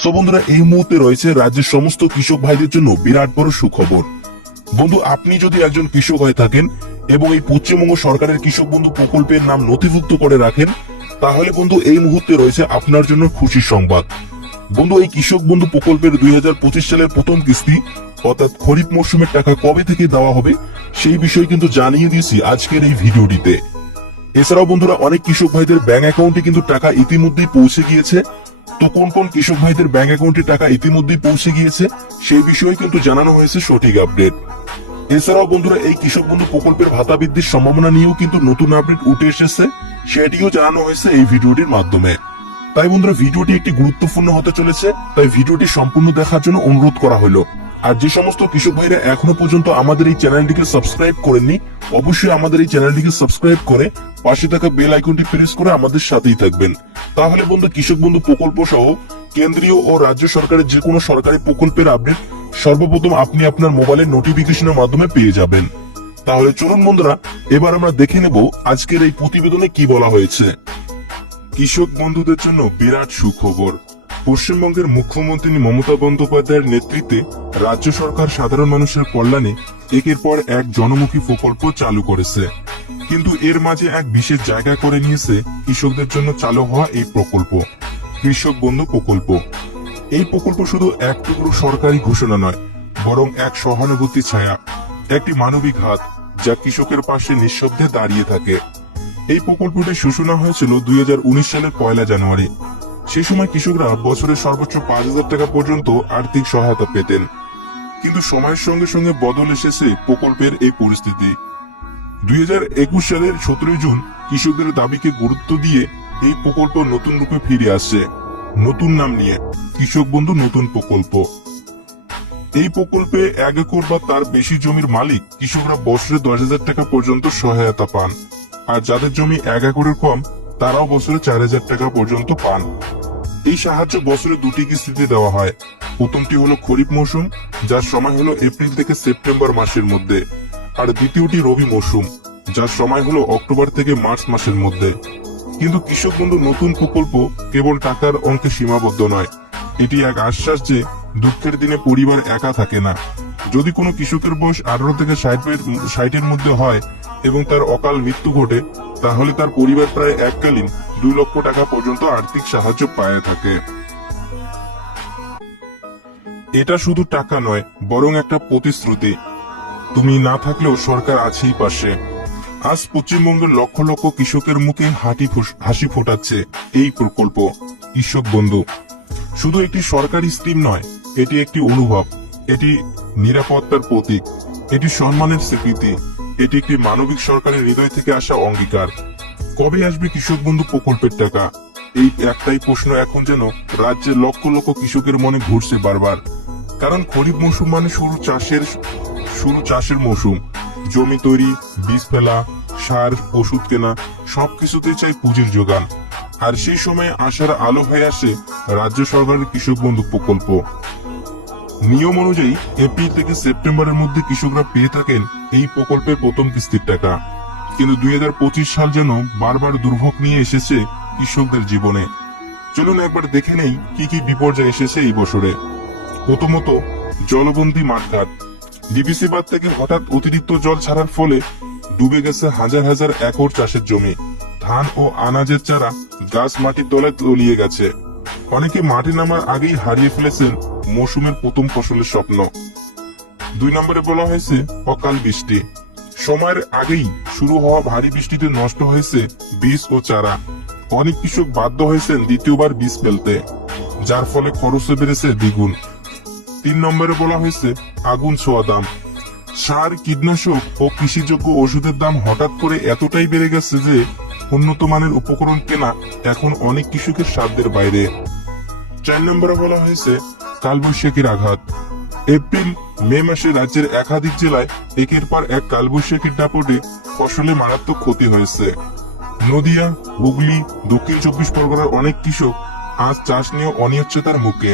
So বন্ধুরা, এই মুহূর্তে রয়েছে রাজ্যের সমস্ত কৃষক ভাইদের জন্য বিরাট বড় সুখবর। বন্ধু, আপনি যদি একজন কৃষক হয়ে থাকেন এবং এই পশ্চিমবঙ্গ সরকারের কৃষক বন্ধু প্রকল্পের নাম নথিভুক্ত করে রাখেন, তাহলে বন্ধু এই মুহূর্তে রয়েছে আপনার জন্য খুশির সংবাদ। বন্ধু, এই কৃষক বন্ধু প্রকল্পের 2025 সালের প্রথম কিস্তি অর্থাৎ খরিফ মৌসুমের টাকা কবে থেকে দেওয়া হবে সেই বিষয়ে কিন্তু জানিয়ে দিয়েছি আজকের এই ভিডিওটিতে। এছাড়াও বন্ধুরা, অনেক কৃষক ভাইদের ব্যাংক অ্যাকাউন্টে কিন্তু টাকা ইতিমধ্যেই পৌঁছে গিয়েছে। তো কোন কোন কৃষক ভাইদের ব্যাংক অ্যাকাউন্টে টাকা ইতিমধ্যেই পৌঁছে গিয়েছে সেই বিষয়ে কিন্তু জানানো হয়েছে সঠিক আপডেট। এছাড়াও বন্ধুরা, এই কৃষক বন্ধু প্রকল্পের ভাতা বৃদ্ধির সম্ভাবনা নিয়েও কিন্তু নতুন আপডেট উঠে এসেছে, সেটিও জানানো হয়েছে এই ভিডিওটির মাধ্যমে। তাই বন্ধুরা, ভিডিওটি একটি গুরুত্বপূর্ণ হতে চলেছে, তাই ভিডিওটি সম্পূর্ণ দেখার জন্য অনুরোধ করা হলো। আর যে সমস্ত কৃষক ভাইরা এখনো পর্যন্ত আমাদের এই চ্যানেলটিকে সাবস্ক্রাইব করেননি, অবশ্যই আমাদের এই চ্যানেলটিকে সাবস্ক্রাইব করে পাশে থাকা বেল আইকনটি প্রেস করে আমাদের সাথেই থাকবেন। তাহলে বন্ধু, কৃষক বন্ধু প্রকল্প সহ কেন্দ্রীয় ও রাজ্য সরকারের যে কোনো সরকারি প্রকল্পের আপডেট সর্বপ্রথম আপনি আপনার মোবাইলের নোটিফিকেশনের মাধ্যমে পেয়ে যাবেন। তাহলে চলুন বন্ধুরা, এবার আমরা দেখে নেব আজকের এই প্রতিবেদনে কি বলা হয়েছে। কৃষক বন্ধুদের জন্য বিরাট সুখবর। পশ্চিমবঙ্গের মুখ্যমন্ত্রী মমতা বন্দ্যোপাধ্যায়ের নেতৃত্বে রাজ্য সরকার সাধারণ মানুষের কল্যাণে একের পর এক জনমুখী প্রকল্প চালু করেছে, কিন্তু এর মাঝে এক বিশেষ জায়গা করে নিয়েছে কৃষকদের জন্য চালু হওয়া এই প্রকল্প, কৃষক বন্ধু প্রকল্প। এই প্রকল্প শুধু এক টুকরো সরকারি ঘোষণা নয়, বরং এক সহানুভূতি ছায়া, একটি মানবিক হাত যা কৃষকের পাশে নিঃশব্দে দাঁড়িয়ে থাকে। এই প্রকল্পটি সূচনা হয়েছিল 2019 সালের 1 জানুয়ারি। সে সময় কৃষকরা বছরে সর্বোচ্চ 5,000 টাকা পর্যন্ত আর্থিক সহায়তা পেতেন, কিন্তু সময়ের সঙ্গে সঙ্গে বদল এসেছে প্রকল্পের এই পরিস্থিতি। 2021 সালের 17 জুন কৃষকদের দাবিকে গুরুত্ব দিয়ে এই প্রকল্প নতুন রূপে ফিরে আসছে, নতুন নাম নিয়ে, কৃষক বন্ধু নতুন প্রকল্প। এই প্রকল্পে 1 একর বা তার বেশি জমির মালিক কৃষকরা বছরে 10,000 টাকা পর্যন্ত সহায়তা পান, আর যাদের জমি 1 একরের কম তারাও বছরে 4,000 টাকা পর্যন্ত পান। এই সাহায্য বছরে 2টি কিস্তিতে দেওয়া হয়। প্রথমটি হলো খরিফ মৌসুম, যার সময় হলো এপ্রিল থেকে সেপ্টেম্বর মাসের মধ্যে, আর দ্বিতীয়টি রবি মৌসুম, যার সময় হলো অক্টোবর থেকে মার্চ মাসের মধ্যে। কিন্তু কৃষক বন্ধু নতুন প্রকল্প কেবল টাকার অঙ্কে সীমাবদ্ধ নয়, এটি এক আশ্বাস যে দুঃখের দিনে পরিবার একা থাকে না। যদি কোনো কৃষকের বয়স 18 থেকে 60-এর মধ্যে হয় এবং তার অকাল মৃত্যু ঘটে, তাহলে তার পরিবার প্রায় এককালীন 2 লক্ষ টাকা পর্যন্ত আর্থিক সাহায্য পায় থাকে। এটা শুধু টাকা নয়, বরং একটা প্রতিশ্রুতি, তুমি না থাকলেও সরকার আছেই পাশে। আজ পশ্চিমবঙ্গের লক্ষ লক্ষ কৃষকের মুখে হাসি ফোটাচ্ছে এই প্রকল্প, কৃষক বন্ধু। শুধু একটি সরকারি স্কিম নয়, এটি একটি অনুভব, এটি নিরাপত্তার প্রতীক, এটি সম্মানের স্বীকৃতি, এটি একটি মানবিক সরকারের হৃদয় থেকে আসা অঙ্গীকার। কবে আসবে কৃষক বন্ধু প্রকল্পের টাকা? এই একটাই প্রশ্ন এখন যেন রাজ্যের লক্ষ লক্ষ কৃষকের মনে ঘুরছে বারবার। কারণ খরিফ মৌসুম মানে শুরু চাষের মৌসুম। জমি তৈরি, বীজ ফেলা, সার, ওষুধ কেনা, সবকিছুতে চাই পুঁজির যোগান। আর সেই সময় আশার আলো হয়ে আসে রাজ্য সরকারের কৃষক বন্ধু প্রকল্প। নিয়ম অনুযায়ী এপ্রিল থেকে সেপ্টেম্বরের মধ্যে কৃষকরা পেয়ে থাকেন এই প্রকল্পের প্রথম কিস্তির টাকা। কিন্তু 2025 সাল যেন বারবার দুর্ভোগ নিয়ে এসেছে কৃষকদের জীবনে। চলুন একবার দেখে নেই কি কি বিপর্যয় এসেছে এই বছরে। প্রথমত, জলবন্দী মাঠঘাট। ডিবিসি বাঁধ থেকে হঠাৎ অতিরিক্ত জল ছাড়ার ফলে ডুবে গেছে হাজার হাজার একর চাষের জমি। ধান ও আনাজের চারা গাছ মাটির তলায় তলিয়ে গেছে। অনেকে মাঠে নামার আগেই হারিয়ে ফেলেছেন মৌসুমের প্রথম ফসলের স্বপ্ন। 2 নম্বরে বলা হয়েছে অকাল বৃষ্টি। সময়ের আগেই শুরু হওয়া ভারী বৃষ্টিতে নষ্ট হয়েছে বীজ ও চারা। অনেক কৃষক বাধ্য হয়েছেন দ্বিতীয়বার বীজ ফেলতে, যার ফলে খরচও বেড়েছে দ্বিগুণ। 3 নম্বরে বলা হয়েছে আগুন ছোঁয়া দাম। সার, কীটনাশক ও কৃষিযোগ্য ওষুধের দাম হঠাৎ করে এতটাই বেড়ে গেছে যে উন্নত মানের উপকরণ কেনা এখন অনেক কৃষকের সাধ্যের বাইরে। 4 নম্বরে বলা হয়েছে কালবৈশাখীর আঘাত। এপ্রিল মে মাসে রাজ্যের একাধিক জেলায় একের পর এক কালবৈশাখীর দাপটে ফসলে মারাত্মক ক্ষতি হয়েছে। নদিয়া, হুগলি, দক্ষিণ 24 পরগনার অনেক কৃষক আজ চাষ নিয়ে অনিশ্চয়তার মুখে।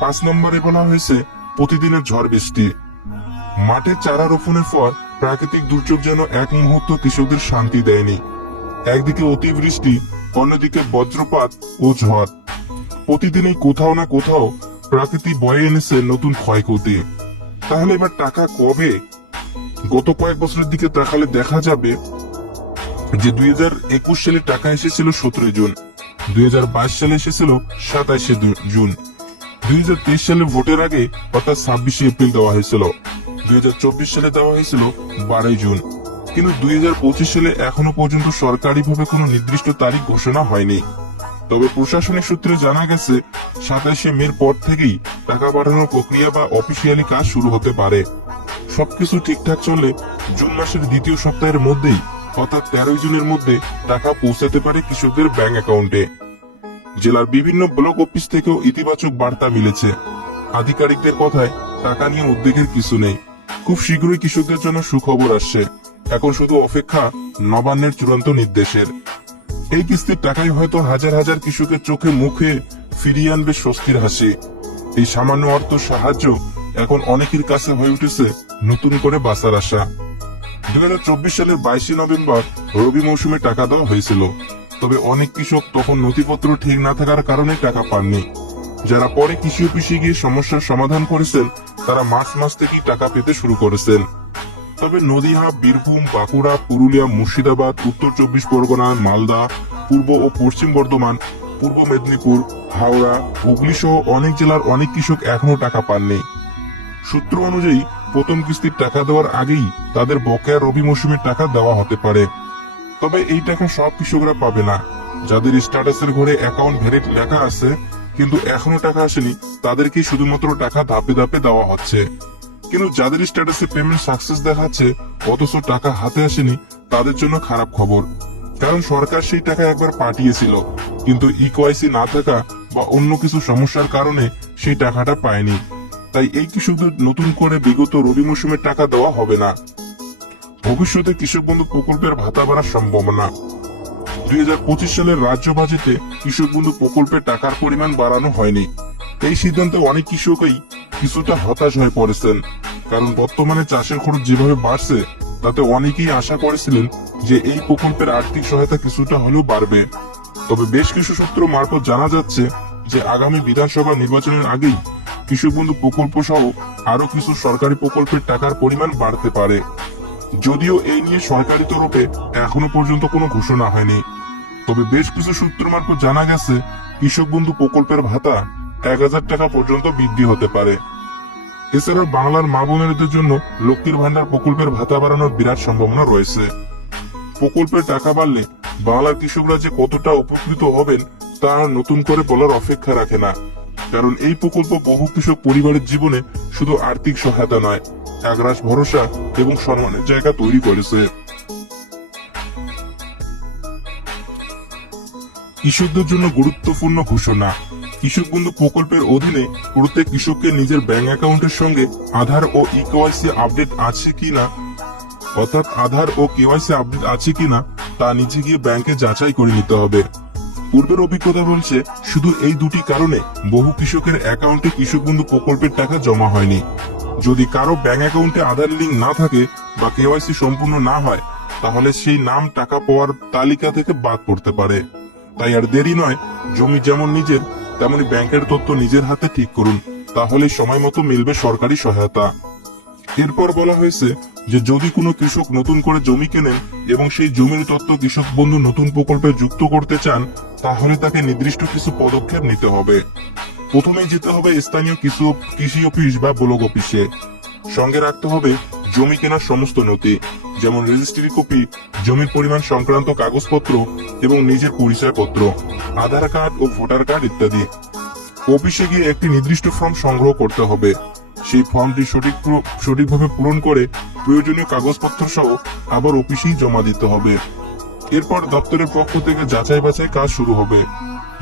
5 নম্বরে বলা হয়েছে প্রতিদিনের ঝড় বৃষ্টি। মাঠে চারা রোপণের পর প্রাকৃতিক দুর্যোগ যেন এক মুহূর্ত কৃষকদের শান্তি দেয়নি। একদিকে অতিবৃষ্টি, অন্যদিকে বজ্রপাত ও ঝড়। প্রতিদিনই কোথাও না কোথাও প্রকৃতি বয়ে এনেছে নতুন ক্ষয়ক্ষতি। তাহলে এবার টাকা কবে? গত কয়েক বছরের দিকে তাকালে দেখা যাবে যে 2021 সালে টাকা এসেছিল 17 জুন, 2022 সালে এসেছিল 27 জুন, 2023 সালে ভোটের আগে অর্থাৎ 26 এপ্রিল দেওয়া হয়েছিল, 2024 সালে দেওয়া হয়েছিল 12 জুন। কিন্তু 2025 সালে এখনো পর্যন্ত সরকারিভাবে কোনো নির্দিষ্ট তারিখ ঘোষণা হয়নি। তবে প্রশাসনিক সূত্রে জানা গেছে 27 মের পর থেকেই টাকা পাঠানোর প্রক্রিয়া বা অফিসিয়ালি কাজ শুরু হতে পারে। সবকিছু ঠিকঠাক চললে জুন মাসের দ্বিতীয় সপ্তাহের মধ্যেই অর্থাৎ 13 জুনের মধ্যে টাকা পৌঁছাতে পারে কৃষকদের ব্যাংক অ্যাকাউন্টে। জেলার বিভিন্ন ব্লক অফিস থেকেও ইতিবাচক বার্তা মিলেছে। আধিকারিকদের কথায় টাকা নিয়ে উদ্বেগের কিছু নেই। খুব শীঘ্রই কৃষকদের জন্য সুখবর আসছে। এখন শুধু অপেক্ষা নবান্নের চূড়ান্ত নির্দেশের। এই কিস্তির টাকাই হয়তো হাজার হাজার কৃষকের চোখে মুখে ফিরিয়ে আনবে স্বস্তির হাসি। এই সামান্য অর্থ সাহায্য এখন অনেকের কাছে হয়ে উঠেছে নতুন করে বাঁচার আশা। 2024 সালের 22 নভেম্বর রবি মৌসুমে টাকা দেওয়া হয়েছিল। তবে অনেক কৃষক তখন নথিপত্র ঠিক না থাকার কারণে টাকা পাননি। যারা পরে কৃষি অফিসে গিয়ে সমস্যার সমাধান করেছেন তারা মার্চ মাস থেকেই টাকা পেতে শুরু করেছেন। তবে নদিয়া, বীরভূম, বাঁকুড়া, পুরুলিয়া, মুর্শিদাবাদ, উত্তর 24 পরগনা, মালদা, পূর্ব ও পশ্চিম বর্ধমান, পূর্ব মেদিনীপুর, হাওড়া, হুগলি সহ অনেক জেলার অনেক কৃষক এখনো টাকা পাননি। সূত্র অনুযায়ী প্রথম কিস্তির টাকা দেওয়ার আগেই তাদের বকেয়া রবি মৌসুমের টাকা দেওয়া হতে পারে। তবে এই টাকা সব কৃষকরা পাবে না। যাদের স্ট্যাটাসের ঘরে অ্যাকাউন্ট ভ্যালিড লেখা আছে কিন্তু এখনো টাকা আসেনি, তাদেরকে শুধুমাত্র টাকা ধাপে ধাপে দেওয়া হচ্ছে। কিন্তু যাদের স্ট্যাটাসে পেমেন্ট সাকসেস দেখাচ্ছে অথচ টাকা হাতে আসেনি, তাদের জন্য খারাপ খবর। কারণ সরকার সেই টাকা একবার পাঠিয়েছিল, কিন্তু ইকেওয়াইসি না থাকা বা অন্য কিছু সমস্যার কারণে সেই টাকাটা পায়নি। তাই এই কৃষকদের নতুন করে বিগত রবি মৌসুমের টাকা দেওয়া হবে না। ভবিষ্যতে কৃষক বন্ধু প্রকল্পের ভাতা বাড়ার সম্ভাবনা। 2025 সালের রাজ্য বাজেটে কৃষক বন্ধু প্রকল্পের টাকার পরিমাণ বাড়ানো হয়নি। এই সিদ্ধান্তে অনেক কৃষকই কিছুটা হতাশ হয়ে পড়েছেন। কারণ বর্তমানে চাষের খরচ যেভাবে বাড়ছে তাতে অনেকেই আশা করেছিলেন যে এই প্রকল্পের আর্থিক সহায়তা কিছুটা হলেও বাড়বে। তবে বেশ কিছু সূত্র মারফত জানা যাচ্ছে যে আগামী বিধানসভা নির্বাচনের আগেই কৃষক বন্ধু প্রকল্প সহ আরো কিছু সরকারি প্রকল্পের টাকার পরিমাণ বাড়তে পারে। যদিও এই নিয়ে সরকারি তরফে এখনো পর্যন্ত কোনো ঘোষণা হয়নি। তবে বেশ কিছু সূত্র মারফত জানা গেছে কৃষক বন্ধু প্রকল্পের ভাতা 1000 টাকা পর্যন্ত বৃদ্ধি হতে পারে। এছাড়াও বাংলার মা বোনেদের জন্য লক্ষ্মীর ভান্ডার প্রকল্পের ভাতা বাড়ানোর বিরাট সম্ভাবনা রয়েছে। প্রকল্পের টাকা বাড়লে বাংলার কৃষকরা যে কতটা উপকৃত হবেন তা নতুন করে বলার অপেক্ষা রাখে না। কারণ এই প্রকল্প বহু কৃষক পরিবারের জীবনে শুধু আর্থিক সহায়তা নয়, একরাশ ভরসা এবং সম্মানের জায়গা তৈরি করেছে। কৃষকদের জন্য গুরুত্বপূর্ণ ঘোষণা। কৃষক বন্ধু প্রকল্পের অধীনে প্রত্যেক কৃষককে নিজের ব্যাংক অ্যাকাউন্টের সঙ্গে আধার ও ইকেওয়াইসি আপডেট আছে কিনা অর্থাৎ আধার ও কেওয়াইসি আপডেট আছে কিনা তা নিজে গিয়ে ব্যাংকে যাচাই করে নিতে হবে। পূর্বের অভিজ্ঞতা বলছে শুধু এই দুটি কারণে বহু কৃষকের অ্যাকাউন্টে কৃষক বন্ধু প্রকল্পের টাকা জমা হয়নি। যদি কারো ব্যাংক অ্যাকাউন্টে আধার লিঙ্ক না থাকে বা কেওয়াইসি সম্পূর্ণ না হয় তাহলে সেই নাম টাকা পাওয়ার তালিকা থেকে বাদ পড়তে পারে। তাই আর দেরি নয়, জমি যেমন নিজের তেমনি ব্যাংকের তথ্য নিজের হাতে ঠিক করুন, তাহলে সময় মতো মিলবে সরকারি সহায়তা। এরপর বলা হয়েছে যে যদি কোনো কৃষক নতুন করে জমি কেনেন এবং সেই জমির তথ্য কৃষক বন্ধু নতুন প্রকল্পে যুক্ত করতে চান তাহলে তাকে নির্দিষ্ট কিছু পদক্ষেপ নিতে হবে। প্রথমেই যেতে হবে স্থানীয় কৃষি অফিস বা ব্লক অফিসে। সঙ্গে রাখতে হবে জমি কেনার সমস্ত নথি, যেমন রেজিস্ট্রি কপি, জমির পরিমাণ সংক্রান্ত কাগজপত্র এবং নিজের পরিচয়পত্র, আধার কার্ড ও ভোটার কার্ড ইত্যাদি। অফিসে গিয়ে একটি নির্দিষ্ট ফর্ম সংগ্রহ করতে হবে। সেই ফর্মটি সঠিকভাবে পূরণ করে প্রয়োজনীয় কাগজপত্র সহ আবার অফিসেই জমা দিতে হবে। এরপর দপ্তরের পক্ষ থেকে যাচাই বাছাই কাজ শুরু হবে।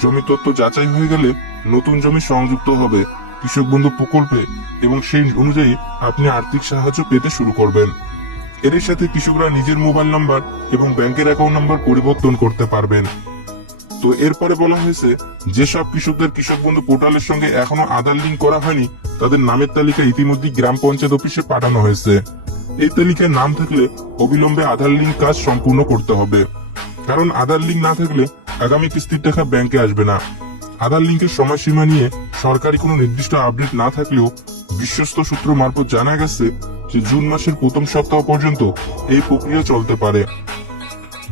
জমি তথ্য যাচাই হয়ে গেলে নতুন জমি সংযুক্ত হবে কৃষক বন্ধু প্রকল্পে এবং সেই অনুযায়ী আপনি আর্থিক সাহায্য পেতে শুরু করবেন। এর সাথে কৃষকরা নিজের মোবাইল নাম্বার এবং ব্যাংকের অ্যাকাউন্ট নাম্বার পরিবর্তন করতে পারবেন। তো এরপরে বলা হয়েছে যেসব কৃষকদের কৃষক বন্ধু পোর্টালের সঙ্গে এখনো আধার লিঙ্ক করা হয়নি তাদের নামের তালিকা ইতিমধ্যে গ্রাম পঞ্চায়েত অফিসে পাঠানো হয়েছে। এই তালিকায় নাম থাকলে অবিলম্বে আধার লিঙ্ক কাজ সম্পূর্ণ করতে হবে। কারণ আধার লিঙ্ক না থাকলে আগামী কিস্তির টাকা ব্যাংকে আসবে না। আধার লিঙ্কের সময়সীমা নিয়ে সরকারি কোনো নির্দিষ্ট আপডেট না থাকলেও বিশ্বস্ত সূত্র মারফত জানা গেছে যে জুন মাসের প্রথম সপ্তাহ পর্যন্ত এই প্রক্রিয়া চলতে পারে।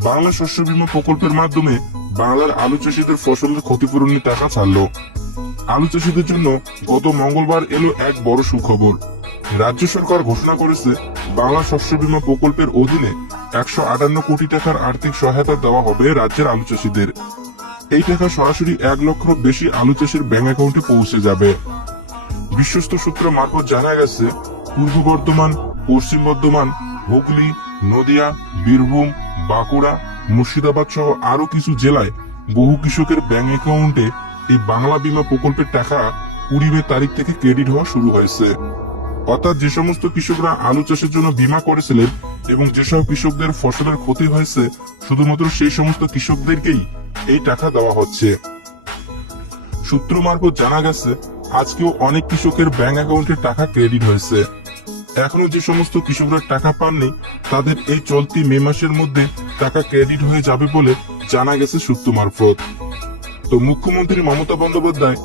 বাংলা শস্য বীমা প্রকল্পের মাধ্যমে বাংলার আলু চাষীদের ফসলের ক্ষতিপূরণের টাকা ছাড়লো। আলু চাষীদের জন্য গত মঙ্গলবার এলো এক বড় সুখবর। রাজ্য সরকার ঘোষণা করেছে বাংলা শস্য বীমা প্রকল্পের অধীনে 158 কোটি টাকার আর্থিক সহায়তা দেওয়া হবে রাজ্যের আলু চাষীদের। এই টাকা সরাসরি 1 লক্ষের বেশি আলু চাষীর ব্যাংক অ্যাকাউন্টে পৌঁছে যাবে। বিশ্বস্ত সূত্র মারফত জানা গেছে পূর্ব বর্ধমান, পশ্চিম বর্ধমান, হুগলি, নদিয়া, বীরভূম, বাঁকুড়া, মুর্শিদাবাদ সহ আরো কিছু জেলায় বহু কৃষকের ব্যাংক অ্যাকাউন্টে এই বাংলা বীমা প্রকল্পের টাকা 20 মে তারিখ থেকে ক্রেডিট হওয়া শুরু হয়েছে। অর্থাৎ যে সমস্ত কৃষকরা আলু চাষের জন্য বীমা করেছিলেন এবং যেসব কৃষকদের ফসলের ক্ষতি হয়েছে শুধুমাত্র সেই সমস্ত কৃষকদেরকেই এই টাকা দেওয়া হচ্ছে। সূত্র মারফত জানা গেছে আজকেও অনেক কৃষকের ব্যাংক অ্যাকাউন্টে টাকা ক্রেডিট হয়েছে। এখনো যে সমস্ত কৃষকরা টাকা পাননি তাদের এই চলতি মে মাসের মধ্যে টাকা ক্রেডিট হয়ে যাবে বলে জানা গেছে সূত্র মারফত। তো মুখ্যমন্ত্রী মমতা বন্দ্যোপাধ্যায়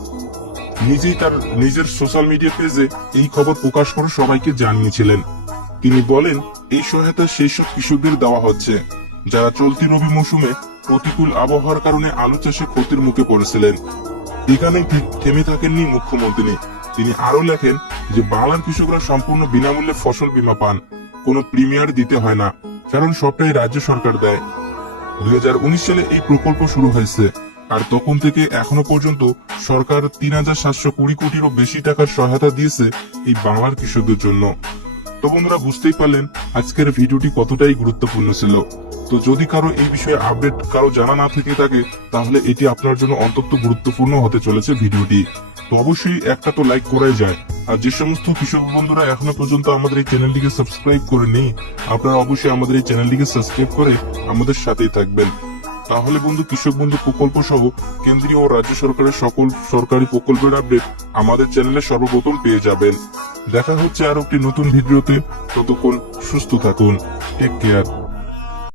নিজেই তার নিজের সোশ্যাল মিডিয়া পেজে এই খবর প্রকাশ করে সবাইকে জানিয়েছিলেন। তিনি বলেন এই সহায়তা সেই সব কৃষকদের দেওয়া হচ্ছে যারা চলতি রবি মৌসুমে প্রতিকূল আবহাওয়ার কারণে আলু চাষে ক্ষতির মুখে পড়েছিলেন। এখানেই থেমে থাকেননি মুখ্যমন্ত্রী, তিনি আরো লেখেন যে বাংলার কৃষকরা সম্পূর্ণ বিনামূল্যে ফসল বীমা পান, কোনো প্রিমিয়ার দিতে হয় না, কারণ সবটাই রাজ্য সরকার দেয়। 2019 সালে এই প্রকল্প শুরু হয়েছে আর তখন থেকে এখনো পর্যন্ত সরকার 3720 কোটিরও বেশি টাকার সহায়তা দিয়েছে এই বাংলার কৃষকদের জন্য। তো বন্ধুরা বুঝতেই পারলেন আজকের ভিডিওটি কতটাই গুরুত্বপূর্ণ ছিল। তো যদি কারো এই বিষয়ে আপডেট কারো জানা না থেকে থাকে তাহলে এটি আপনার জন্য অত্যন্ত গুরুত্বপূর্ণ হতে চলেছে ভিডিওটি। তো অবশ্যই একটা তো লাইক করাই যায়। আর যে সমস্ত কৃষক বন্ধুরা এখনো পর্যন্ত আমাদের এই চ্যানেলটিকে সাবস্ক্রাইব করে নেই আপনারা অবশ্যই আমাদের এই চ্যানেলটিকে সাবস্ক্রাইব করে আমাদের সাথেই থাকবেন। তাহলে বন্ধু কৃষক বন্ধু প্রকল্প সহ কেন্দ্রীয় ও রাজ্য সরকারের সকল সরকারি প্রকল্পের আপডেট আমাদের চ্যানেলে সর্বপ্রথম পেয়ে যাবেন। দেখা হচ্ছে আর একটি নতুন ভিডিওতে, ততক্ষণ সুস্থ থাকুন, টেক কেয়ার।